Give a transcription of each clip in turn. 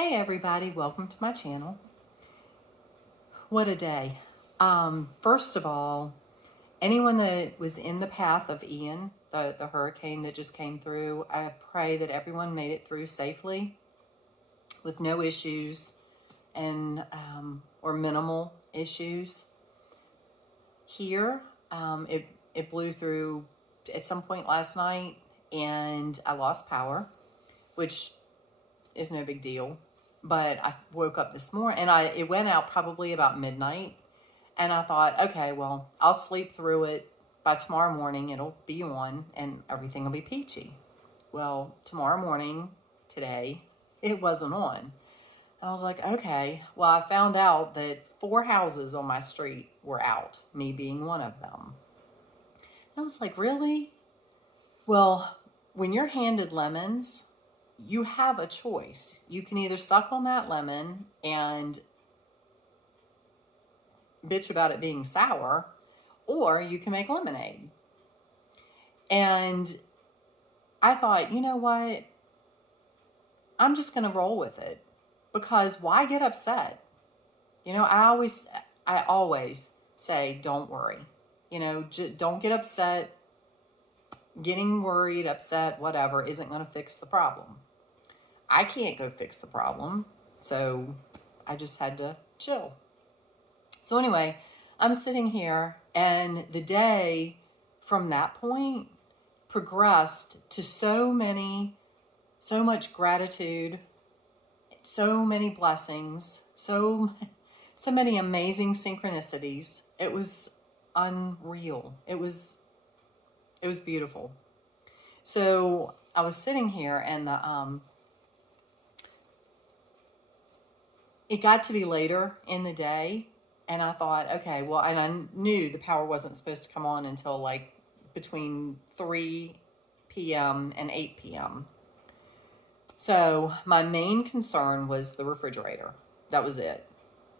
Hey everybody, welcome to my channel. What a day. First of all, anyone that was in the path of Ian, the hurricane that just came through, I pray that everyone made it through safely with no issues and or minimal issues. Here, it blew through at some point last night and I lost power, which is no big deal. But I woke up this morning and it went out probably about midnight. And I thought, okay, well, I'll sleep through it. By tomorrow morning, it'll be on and everything will be peachy. Well, tomorrow morning, today, it wasn't on. And I was like, okay. Well, I found out that 4 houses on my street were out, me being one of them. And I was like, really? Well, when you're handed lemons, you have a choice. You can either suck on that lemon and bitch about it being sour, or you can make lemonade. And I thought, you know what? I'm just going to roll with it, because why get upset? You know, I always say, don't worry. You know, don't get upset. Getting worried, upset, whatever, isn't going to fix the problem. I can't go fix the problem, so I just had to chill. So anyway, I'm sitting here, and the day from that point progressed to so much gratitude, so many blessings, so many amazing synchronicities. It was unreal. It was beautiful. So I was sitting here, and it got to be later in the day, and I thought, okay, well, and I knew the power wasn't supposed to come on until like between 3 p.m. and 8 p.m. So my main concern was the refrigerator. That was it,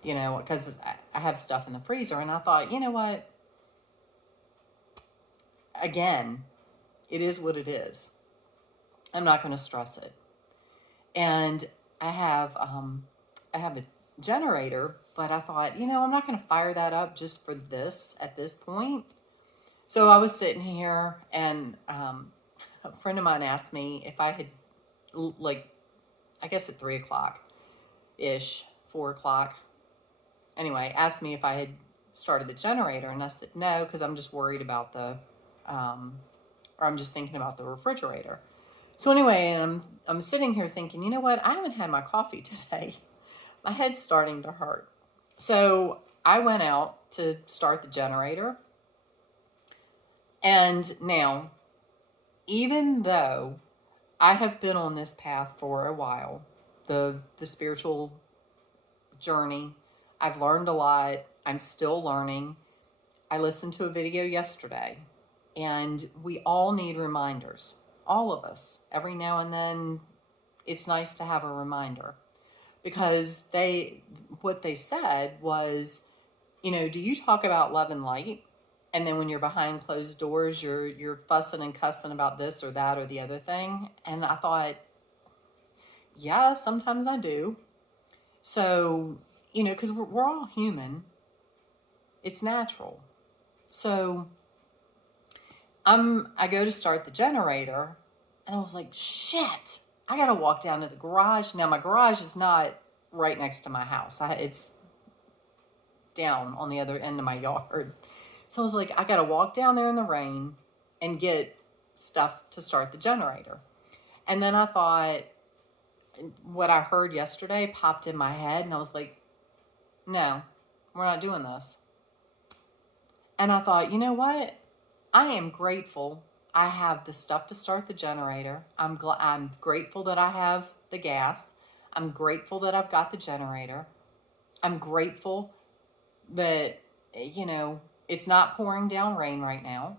you know, because I have stuff in the freezer, and I thought, you know what? Again, it is what it is. I'm not going to stress it. And I have a generator, but I thought, you know, I'm not going to fire that up just for this at this point. So I was sitting here, and a friend of mine asked me if I had, like, I guess at 3 o'clock-ish, 4 o'clock. Anyway, asked me if I had started the generator, and I said no, because I'm just worried about or I'm just thinking about the refrigerator. So anyway, I'm sitting here thinking, you know what? I haven't had my coffee today. My head's starting to hurt. So I went out to start the generator. And now, even though I have been on this path for a while, the spiritual journey, I've learned a lot. I'm still learning. I listened to a video yesterday, and we all need reminders. All of us. Every now and then, it's nice to have a reminder. Because what they said was, you know, do you talk about love and light, and then when you're behind closed doors, you're fussing and cussing about this or that or the other thing? And I thought, yeah, sometimes I do. So, you know, because we're all human. It's natural. So I go to start the generator, and I was like, shit, I got to walk down to the garage. Now, my garage is not right next to my house. It's down on the other end of my yard. So I was like, I got to walk down there in the rain and get stuff to start the generator. And then I thought, what I heard yesterday popped in my head, and I was like, no, we're not doing this. And I thought, you know what? I am grateful I have the stuff to start the generator. I'm grateful that I have the gas. I'm grateful that I've got the generator. I'm grateful that, you know, it's not pouring down rain right now.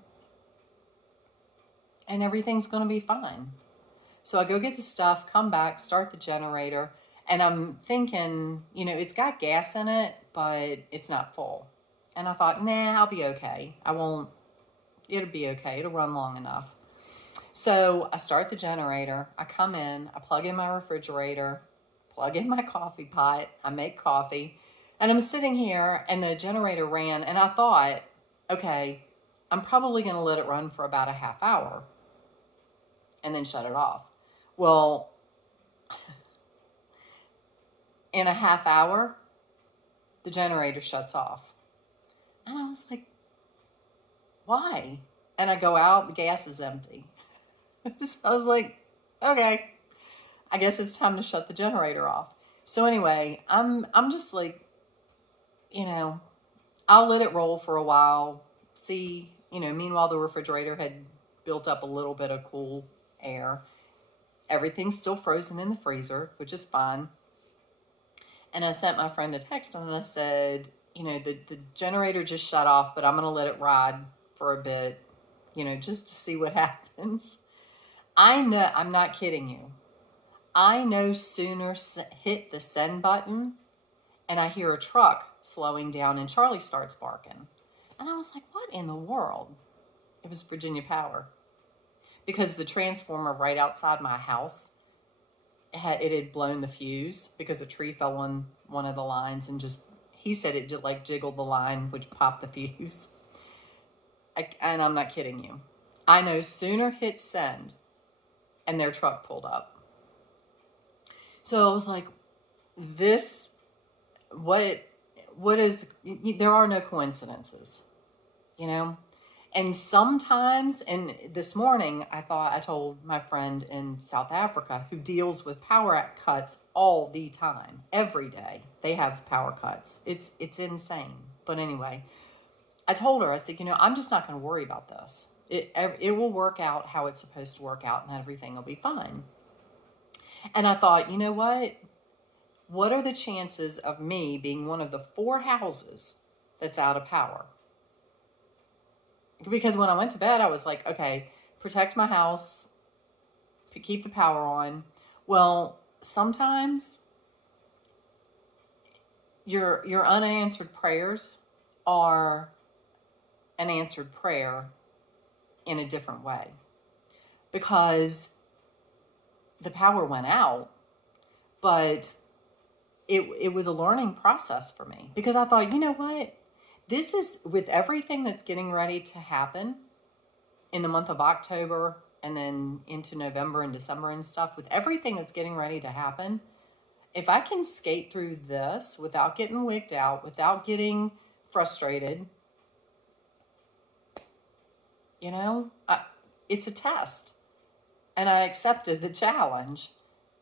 And everything's going to be fine. So I go get the stuff, come back, start the generator. And I'm thinking, you know, it's got gas in it, but it's not full. And I thought, nah, I'll be okay. It'll be okay. It'll run long enough. So I start the generator. I come in. I plug in my refrigerator. plug in my coffee pot, I make coffee, and I'm sitting here and the generator ran, and I thought, okay, I'm probably going to let it run for about a half hour and then shut it off. Well, in a half hour, the generator shuts off. And I was like, why? And I go out, the gas is empty. So I was like, okay, I guess it's time to shut the generator off. So anyway, I'm just like, you know, I'll let it roll for a while. See, meanwhile the refrigerator had built up a little bit of cool air. Everything's still frozen in the freezer, which is fine. And I sent my friend a text and I said, the generator just shut off, but I'm going to let it ride for a bit, just to see what happens. I know, I'm not kidding you. I no sooner hit the send button and I hear a truck slowing down and Charlie starts barking. And I was like, what in the world? It was Virginia Power. Because the transformer right outside my house, it had blown the fuse because a tree fell on one of the lines and he said it just like jiggled the line, which popped the fuse. And I'm not kidding you. I no sooner hit send and their truck pulled up. So I was like, there are no coincidences, And sometimes, and this morning, I told my friend in South Africa who deals with power cuts all the time, every day, they have power cuts. It's insane. But anyway, I told her, I said, I'm just not going to worry about this. It will work out how it's supposed to work out and everything will be fine. And I thought, you know what? What are the chances of me being one of the 4 houses that's out of power? Because when I went to bed, I was like, okay, protect my house, keep the power on. Well, sometimes your unanswered prayers are an answered prayer in a different way. Because the power went out, but it was a learning process for me. Because I thought, you know what? This is, with everything that's getting ready to happen in the month of October and then into November and December and stuff, with everything that's getting ready to happen, if I can skate through this without getting wigged out, without getting frustrated, it's a test. And I accepted the challenge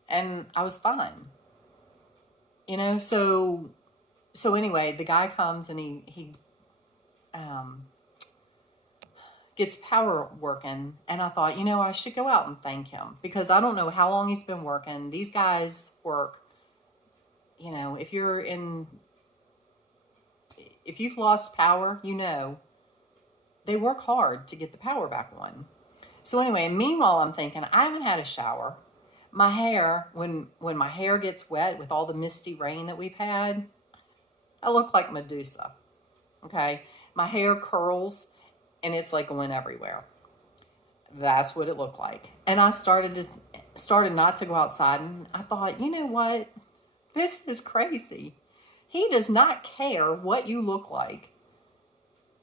and I was fine. So anyway, the guy comes and he gets power working, and I thought, I should go out and thank him because I don't know how long he's been working. These guys work, if you've lost power, they work hard to get the power back on. So anyway, meanwhile, I'm thinking, I haven't had a shower. My hair, when my hair gets wet with all the misty rain that we've had, I look like Medusa. Okay? My hair curls and it's like going everywhere. That's what it looked like. And I started not to go outside, and I thought, you know what? This is crazy. He does not care what you look like.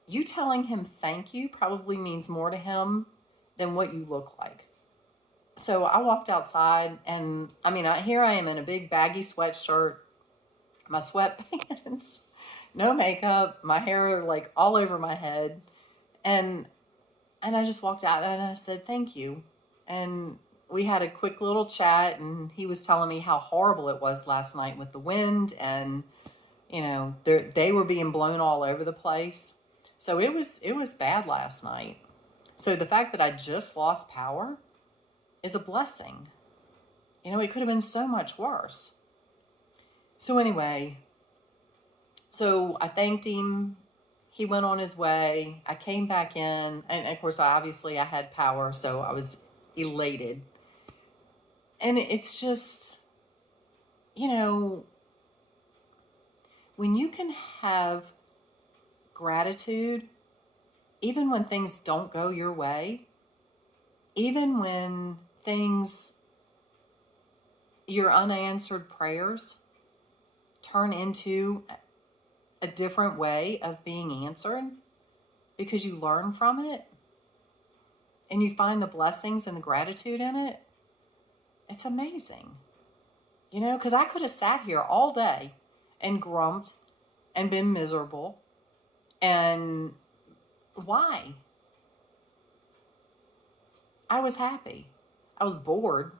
You telling him thank you probably means more to him than what you look like. So I walked outside, and here I am in a big baggy sweatshirt, my sweatpants, no makeup, my hair like all over my head. And I just walked out and I said, thank you. And we had a quick little chat, and he was telling me how horrible it was last night with the wind, and, they were being blown all over the place. So it was bad last night. So the fact that I just lost power is a blessing. It could have been so much worse. So anyway, so I thanked him. He went on his way. I came back in, and of course, I had power, so I was elated. And it's just, when you can have gratitude, even when things don't go your way, even when things your unanswered prayers turn into a different way of being answered because you learn from it and you find the blessings and the gratitude in it, it's amazing. You know, because I could have sat here all day and grumped and been miserable. And why? I was happy. I was bored,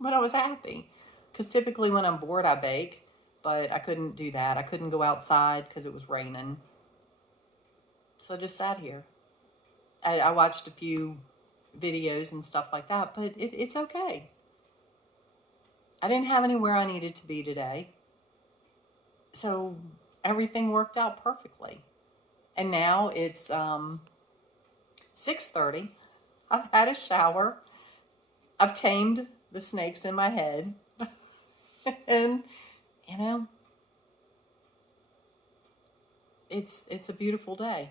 but I was happy. Because typically when I'm bored, I bake, but I couldn't do that. I couldn't go outside because it was raining. So I just sat here. I watched a few videos and stuff like that, but it's okay. I didn't have anywhere I needed to be today. So everything worked out perfectly. And now it's 6:30. I've had a shower. I've tamed the snakes in my head. And, you know, it's a beautiful day.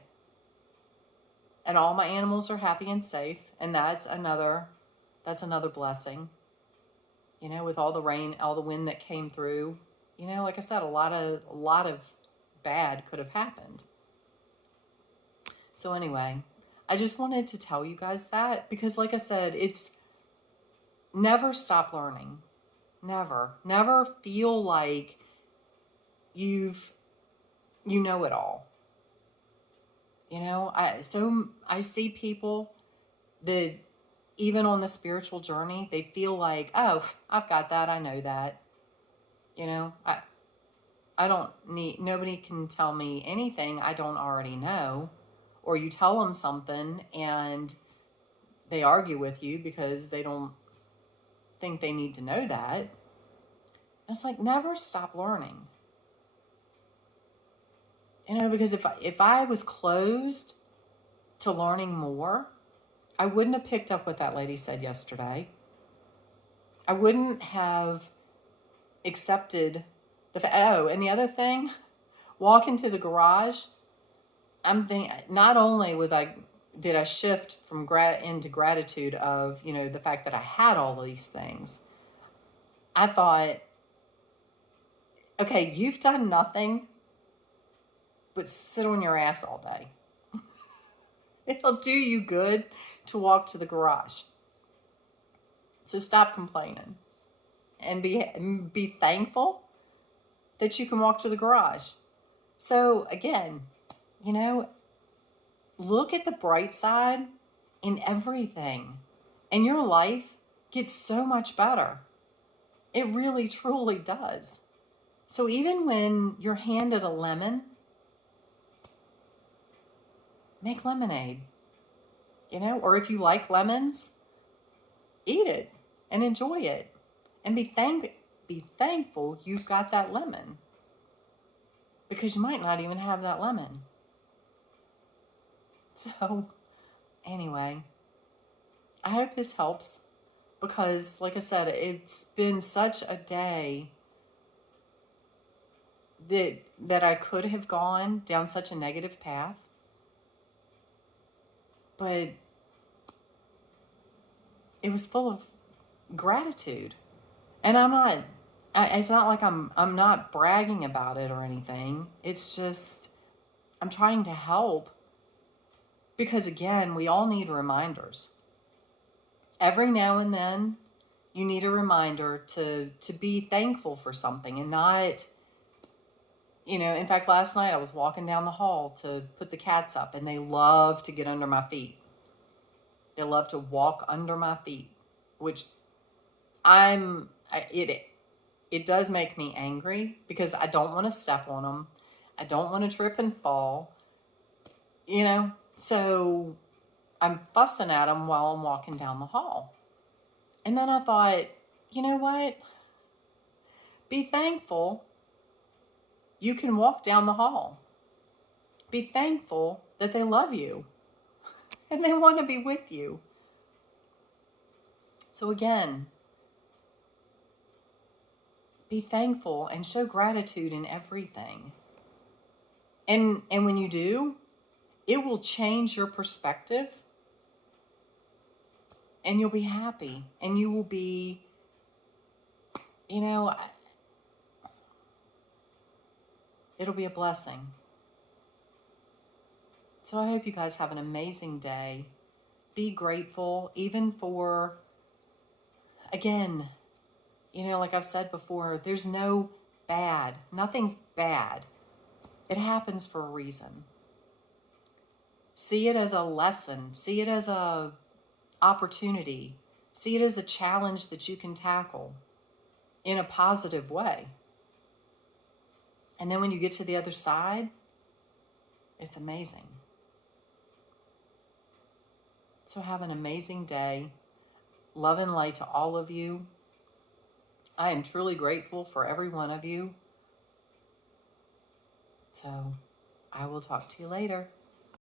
And all my animals are happy and safe, and that's another blessing. You know, with all the rain, all the wind that came through, you know, like I said, a lot of bad could have happened. So anyway, I just wanted to tell you guys that because like I said, it's never stop learning. Never feel like you know it all. You know, I see people that even on the spiritual journey, they feel like, oh, I've got that, I know that. You know, I don't need, nobody can tell me anything I don't already know. Or you tell them something and they argue with you because they don't think they need to know that. It's like, never stop learning. You know, because if I was closed to learning more, I wouldn't have picked up what that lady said yesterday. I wouldn't have accepted and the other thing, walk into the garage, I'm thinking, not only did I shift from into gratitude of, you know, the fact that I had all these things, I thought, okay, you've done nothing but sit on your ass all day. It'll do you good to walk to the garage. So stop complaining and be thankful that you can walk to the garage. So again, you know, look at the bright side in everything, and your life gets so much better. It really, truly does. So even when you're handed a lemon, make lemonade. You know, or if you like lemons, eat it and enjoy it, and be thankful you've got that lemon, because you might not even have that lemon. So anyway, I hope this helps, because like I said, it's been such a day that I could have gone down such a negative path, but it was full of gratitude. And it's not like I'm not bragging about it or anything. It's just, I'm trying to help, because again, we all need reminders. Every now and then, you need a reminder to be thankful for something and not, you know, in fact, last night I was walking down the hall to put the cats up, and they love to get under my feet. They love to walk under my feet, which it does make me angry, because I don't want to step on them. I don't want to trip and fall, you know, so I'm fussing at them while I'm walking down the hall. And then I thought, you know what? Be thankful you can walk down the hall. Be thankful that they love you and they want to be with you. So again, be thankful and show gratitude in everything. And when you do, it will change your perspective, and you'll be happy, and you will be you know, it'll be a blessing. So I hope you guys have an amazing day. Be grateful, even for, again, like I've said before, there's no bad. Nothing's bad. It happens for a reason. See it as a lesson. See it as a opportunity. See it as a challenge that you can tackle in a positive way. And then when you get to the other side, it's amazing. So have an amazing day. Love and light to all of you. I am truly grateful for every one of you. So I will talk to you later.